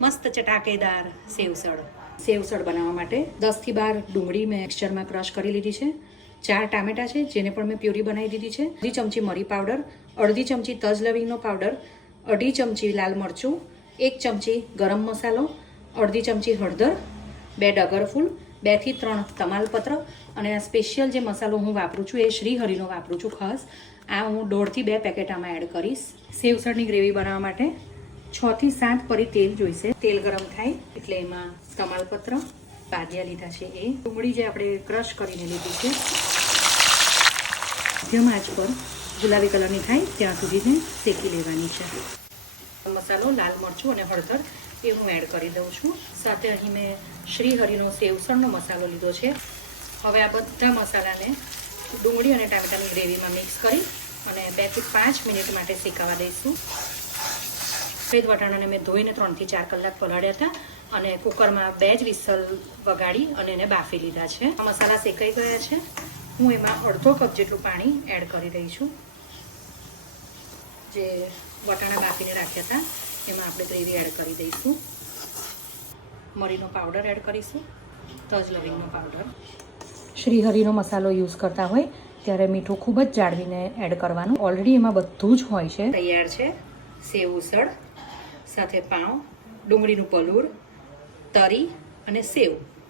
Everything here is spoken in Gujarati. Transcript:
મસ્ત ચટાકેદાર સેવસળ બનાવવા માટે 10 થી 12 ડુંગળી મેં મિક્સચરમાં ક્રશ કરી લીધી છે, 4 ટામેટા છે જેને પણ મેં પ્યુરી બનાવી દીધી છે, 1 ચમચી મરી પાવડર, 1/2 ચમચી તજ લવિંગનો પાવડર, 1/2 ચમચી લાલ મરચું, 1 ચમચી ગરમ મસાલો, 1/2 ચમચી હળદર, 2 ડગરફૂલ, 2 થી 3 તમાલપત્ર અને આ સ્પેશિયલ જે મસાલો હું વાપરું છું એ શ્રી હરિનો વાપરું છું ખાસ. આ હું 1.5 થી 2 પેકેટ આમાં એડ કરીશ. સેવસળની ગ્રેવી બનાવવા માટે 6 થી 7 પરી તેલ જોઈશે. તેલ ગરમ થાય એટલે એમાં તમાલપત્ર, બાદિયા લીધા છે એ, ડુંગળી જે આપણે ક્રશ કરીને લીધી છે મધ્યમ આંચ પર ગુલાબી કલરની થાય ત્યાં સુધીને શેકી લેવાની છે. મસાલો, લાલ મરચું અને હળદર એ હું એડ કરી દઉં છું. સાથે અહીં મેં શ્રી હરિનો સેવસળનો મસાલો લીધો છે. હવે આ બધા મસાલાને ડુંગળી અને ટામેટાની ગ્રેવીમાં મિક્સ કરી અને 2 થી 5 મિનિટ માટે શેકાવા દઈશું. સફેદ વટાણાને મેં ધોઈને 3 થી 4 કલાક પલાળ્યા હતા અને કુકરમાં 2 જ વિસલ વગાડી અને એને બાફી લીધા છે. મસાલા શેકાઈ ગયા છે. હું એમાં અડધો કપ જેટલું પાણી એડ કરી રહી છું. જે વટાણા બાફીને રાખ્યા હતા એમાં આપણે ગ્રેવી એડ કરી દઈશું. મરીનો પાવડર એડ કરીશું, તજ લવિંગનો પાવડર. શ્રી હરિનો મસાલો યુઝ કરતા હોય ત્યારે મીઠું ખૂબ જ જાળવીને એડ કરવાનું. ઓલરેડી એમાં બધું જ હોય છે. તૈયાર છે સેવ ઉસળ સાથે પાઉં, ડુંગળીનું પલુર, તરી અને સેવ.